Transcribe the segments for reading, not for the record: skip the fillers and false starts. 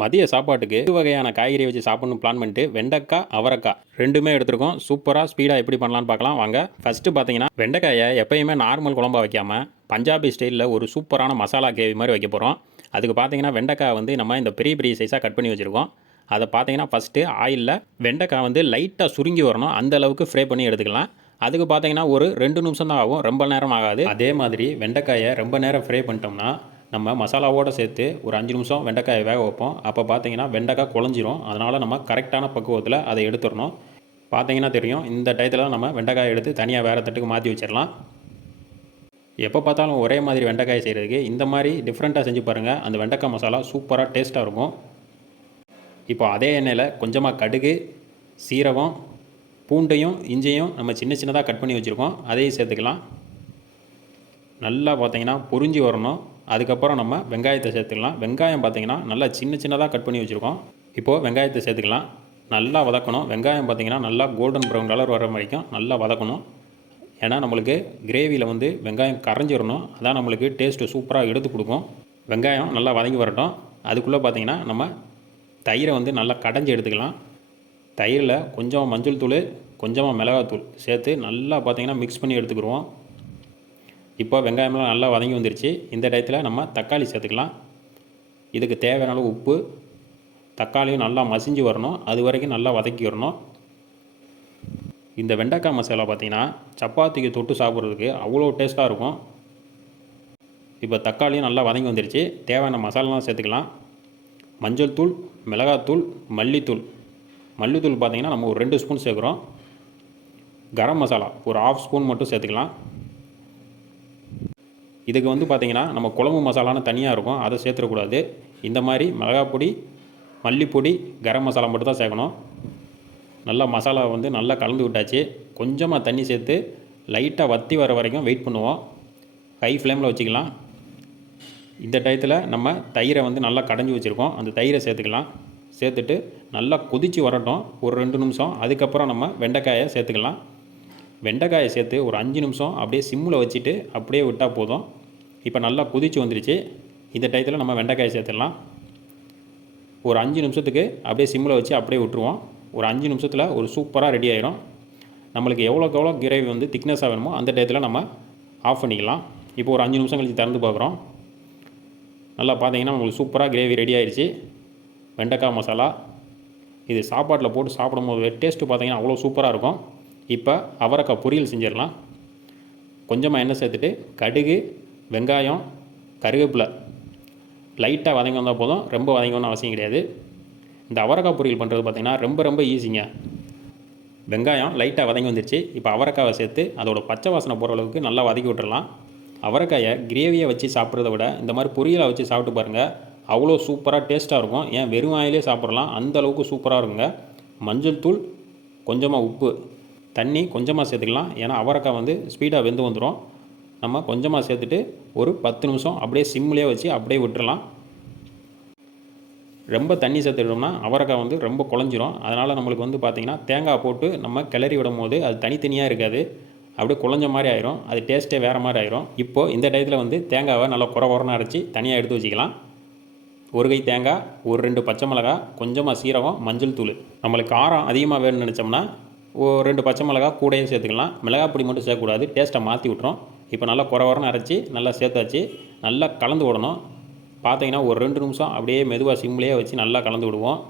மதிய சாப்பாட்டுக்கு ஒரு வகையான காய்கறி வச்சு சாப்பிட்ணும் பிளான் பண்ணிட்டு வெண்டைக்காய் அவரைக்காய் ரெண்டுமே எடுத்துருக்கோம். சூப்பராக ஸ்பீடாக எப்படி பண்ணலான்னு பார்க்கலாம் வாங்க. ஃபஸ்ட்டு பார்த்தீங்கன்னா வெண்டைக்காயை எப்பயுமே நார்மல் குழம்பா வைக்காமல் பஞ்சாபி ஸ்டைலில் ஒரு சூப்பரான மசாலா கிரேவி மாதிரி வைக்க போகிறோம். அதுக்கு பார்த்தீங்கன்னா வெண்டைக்காய் வந்து நம்ம இந்த பெரிய பெரிய சைஸாக கட் பண்ணி வச்சுருக்கோம். அதை பார்த்தீங்கன்னா ஃபஸ்ட்டு ஆயிலில் வெண்டைக்காய் வந்து லைட்டாக சுருங்கி வரணும், அந்த அளவுக்கு ஃப்ரை பண்ணி எடுத்துக்கலாம். அதுக்கு பார்த்தீங்கன்னா ஒரு 2 நிமிஷம் தான் ஆகும், ரொம்ப நேரம் ஆகாது. அதே மாதிரி வெண்டைக்காயை ரொம்ப நேரம் ஃப்ரை பண்ணிட்டோம்னா நம்ம மசாலாவோடு சேர்த்து ஒரு 5 நிமிஷம் வெண்டைக்காயை வேக வைப்போம். அப்போ பார்த்தீங்கன்னா வெண்டைக்காய் குழஞ்சிரும். அதனால் நம்ம கரெக்டான பக்குவத்தில் அதை எடுத்துடணும். பார்த்தீங்கன்னா தெரியும், இந்த டயத்தில் நம்ம வெண்டைக்காயை எடுத்து தனியாக வேறு தட்டுக்கு மாற்றி வச்சிடலாம். எப்போ பார்த்தாலும் ஒரே மாதிரி வெண்டைக்காய் செய்கிறதுக்கு இந்த மாதிரி டிஃப்ரெண்ட்டாக செஞ்சு பாருங்கள். அந்த வெண்டைக்காய் மசாலா சூப்பராக டேஸ்ட்டாக இருக்கும். இப்போ அதே எண்ணெயில் கொஞ்சமாக கடுகு, சீரகம், பூண்டையும் இஞ்சியும் நம்ம சின்ன சின்னதாக கட் பண்ணி வச்சுருக்கோம், அதையும் சேர்த்துக்கலாம். நல்லா பார்த்தீங்கன்னா பொரிஞ்சு வரணும். அதுக்கப்புறம் நம்ம வெங்காயத்தை சேர்த்துக்கலாம். வெங்காயம் பார்த்தீங்கன்னா நல்லா சின்ன சின்னதாக கட் பண்ணி வச்சுருக்கோம். இப்போது வெங்காயத்தை சேர்த்துக்கலாம். நல்லா வதக்கணும். வெங்காயம் பார்த்தீங்கன்னா நல்லா கோல்டன் ப்ரௌன் கலர் வர வரைக்கும் நல்லா வதக்கணும். ஏன்னா நம்மளுக்கு கிரேவியில் வந்து வெங்காயம் கரைஞ்சிடணும். அதான் நம்மளுக்கு டேஸ்ட்டு சூப்பராக எடுத்து கொடுக்கும். வெங்காயம் நல்லா வதங்கி வரட்டும். அதுக்குள்ளே பார்த்தீங்கன்னா நம்ம தயிரை வந்து நல்லா கடைஞ்சி எடுத்துக்கலாம். தயிரில் கொஞ்சம் மஞ்சள் தூள், கொஞ்சமாக மிளகாத்தூள் சேர்த்து நல்லா பார்த்தீங்கன்னா மிக்ஸ் பண்ணி எடுத்துக்கிடுவோம். இப்போ வெங்காயம்லாம் நல்லா வதங்கி வந்துருச்சு. இந்த டயத்தில் நம்ம தக்காளி சேர்த்துக்கலாம். இதுக்கு தேவையான அளவு உப்பு, தக்காளியும் நல்லா மசிஞ்சு வரணும், அது வரைக்கும் நல்லா வதக்கி வரணும். இந்த வெண்டைக்காய் மசாலா பார்த்திங்கன்னா சப்பாத்திக்கு தொட்டு சாப்பிட்றதுக்கு அவ்வளோ டேஸ்ட்டாக இருக்கும். இப்போ தக்காளியும் நல்லா வதங்கி வந்துருச்சு. தேவையான மசாலாலாம் சேர்த்துக்கலாம். மஞ்சள் தூள், மிளகாத்தூள், மல்லித்தூள். மல்லித்தூள் பார்த்திங்கன்னா நம்ம ஒரு 2 ஸ்பூன் சேர்க்குறோம். கரம் மசாலா ஒரு 1/2 ஸ்பூன் மட்டும் சேர்த்துக்கலாம். இதுக்கு வந்து பார்த்திங்கன்னா நம்ம குழம்பு மசாலான்னு தனியாக இருக்கும், அதை சேர்த்துடக்கூடாது. இந்த மாதிரி மிளகாப்பொடி, மல்லிப்பொடி, கரம் மசாலா மட்டும் தான் சேர்க்கணும். நல்லா மசாலா வந்து நல்லா கலந்து விட்டாச்சு. கொஞ்சமாக தண்ணி சேர்த்து லைட்டாக வற்றி வர வரைக்கும் வெயிட் பண்ணுவோம். ஹை ஃப்ளேமில் வச்சுக்கலாம். இந்த டயத்தில் நம்ம தயிரை வந்து நல்லா கடைஞ்சி வச்சுருக்கோம், அந்த தயிரை சேர்த்துக்கலாம். சேர்த்துட்டு நல்லா கொதித்து வரட்டும் ஒரு 2 நிமிஷம். அதுக்கப்புறம் நம்ம வெண்டைக்காயை சேர்த்துக்கலாம். வெண்டைக்காயை சேர்த்து ஒரு 5 நிமிஷம் அப்படியே சிம்மில் வச்சுட்டு அப்படியே விட்டால் போதும். இப்போ நல்லா கொதிச்சு வந்துருச்சு. இந்த டயத்தில் நம்ம வெண்டைக்காயை சேர்த்துடலாம். ஒரு 5 நிமிஷத்துக்கு அப்படியே சிம்மில் வச்சு அப்படியே விட்டுருவோம். ஒரு 5 நிமிஷத்தில் ஒரு சூப்பராக ரெடி ஆகிடும். நம்மளுக்கு எவ்வளோக்கு எவ்வளோ கிரேவி வந்து திக்னஸாக வேணுமோ அந்த டயத்தில் நம்ம ஆஃப் பண்ணிக்கலாம். இப்போ ஒரு 5 நிமிஷம் கழித்து திறந்து பார்க்குறோம். நல்லா பார்த்தீங்கன்னா உங்களுக்கு சூப்பராக கிரேவி ரெடி ஆயிடுச்சு. வெண்டைக்காய் மசாலா இது சாப்பாட்டில் போட்டு சாப்பிடும்போது டேஸ்ட்டு பார்த்தீங்கன்னா அவ்வளோ சூப்பராக இருக்கும். இப்போ அவரைக்காய் பொரியல் செஞ்சிடலாம். கொஞ்சமாக எண்ணெய் சேர்த்துட்டு கடுகு, வெங்காயம், கருவேப்பிலை லைட்டாக வதங்கி வந்தால் போதும், ரொம்ப வதங்கணும்னு அவசியம் கிடையாது. இந்த அவரைக்காய் பொரியல் பண்ணுறது பார்த்திங்கன்னா ரொம்ப ஈஸிங்க. வெங்காயம் லைட்டாக வதங்கி வந்துருச்சு. இப்போ அவரைக்காவை சேர்த்து அதோட பச்சை வாசனை போகிற அளவுக்கு நல்லா வதக்கி விட்டுறலாம். அவரைக்காயை கிரேவியை வச்சு சாப்பிட்றத விட இந்த மாதிரி பொரியலை வச்சு சாப்பிட்டு பாருங்கள், அவ்வளோ சூப்பராக டேஸ்ட்டாக இருக்கும். ஏன் வெறும் வாயிலே சாப்பிட்றலாம், அந்த அளவுக்கு சூப்பராக இருக்குங்க. மஞ்சள் தூள், கொஞ்சமாக உப்பு, தண்ணி கொஞ்சமாக சேர்த்துக்கலாம். ஏன்னா அவரைக்காய் வந்து ஸ்பீடாக வெந்து வந்துடும். நம்ம கொஞ்சமாக சேர்த்துட்டு ஒரு 10 நிமிஷம் அப்படியே சிம்லேயே வச்சு அப்படியே விட்டுறலாம். ரொம்ப தண்ணி சேர்த்துட்டோம்னா அவரைக்காய் வந்து ரொம்ப குழஞ்சிரும். அதனால் நம்மளுக்கு வந்து பார்த்திங்கன்னா தேங்காய் போட்டு நம்ம கிளறி விடும் போது அது தனித்தனியாக இருக்காது, அப்படியே குழஞ்ச மாதிரி ஆயிரும். அது டேஸ்ட்டே வேறு மாதிரி ஆயிரும். இப்போது இந்த டயத்தில் வந்து தேங்காவை நல்லா குறன்னு அரைச்சி தனியாக எடுத்து வச்சுக்கலாம். ஒரு கை தேங்காய், ஒரு 2 பச்சை மிளகாய், கொஞ்சமாக சீரகம், மஞ்சள் தூள். நம்மளுக்கு காரம் அதிகமாக வேணும்னு நினச்சோம்னா ஒரு 2 பச்சை மிளகாய் கூடையும் சேர்த்துக்கலாம். மிளகாய் பொடி மட்டும் சேர்க்கக்கூடாது, டேஸ்ட்டை மாற்றி விட்டுரும். இப்போ நல்லா குறன்னு அரைச்சி நல்லா சேர்த்தாச்சு. நல்லா கலந்து விடணும். பார்த்தீங்கன்னா ஒரு 2 நிமிஷம் அப்படியே மெதுவாக சிம்லேயே வச்சு நல்லா கலந்து விடுவோம்.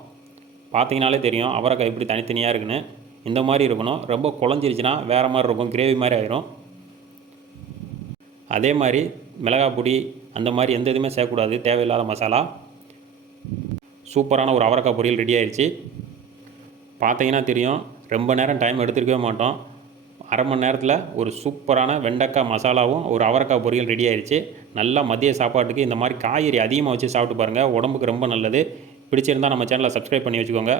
பார்த்தீங்கனாலே தெரியும் அவரைக்காய் எப்படி தனித்தனியாக இருக்குன்னு. இந்த மாதிரி இருக்கணும். ரொம்ப குழஞ்சிருச்சுன்னா வேறு மாதிரி இருக்கும், கிரேவி மாதிரி ஆயிரும். அதே மாதிரி மிளகாய் பொடி அந்த மாதிரி எந்த இதுவுமே சேர்க்கக்கூடாது, தேவையில்லாத மசாலா. சூப்பரான ஒரு அவரைக்காய் பொரியல் ரெடி ஆயிடுச்சு. பார்த்தீங்கன்னா தெரியும், ரொம்ப நேரம் டைம் எடுத்துருக்கவே மாட்டோம். அரை மணி நேரத்தில் ஒரு சூப்பரான வெண்டைக்காய் மசாலாவும் ஒரு அவரைக்காய் பொரியல் ரெடி ஆயிடுச்சு. நல்லா மதிய சாப்பாட்டுக்கு இந்த மாதிரி காய்கறி அதிகமாக வச்சு சாப்பிட்டு பாருங்கள், உடம்புக்கு ரொம்ப நல்லது. பிடிச்சிருந்தால் நம்ம சேனலை சப்ஸ்கிரைப் பண்ணி வச்சுக்கோங்க.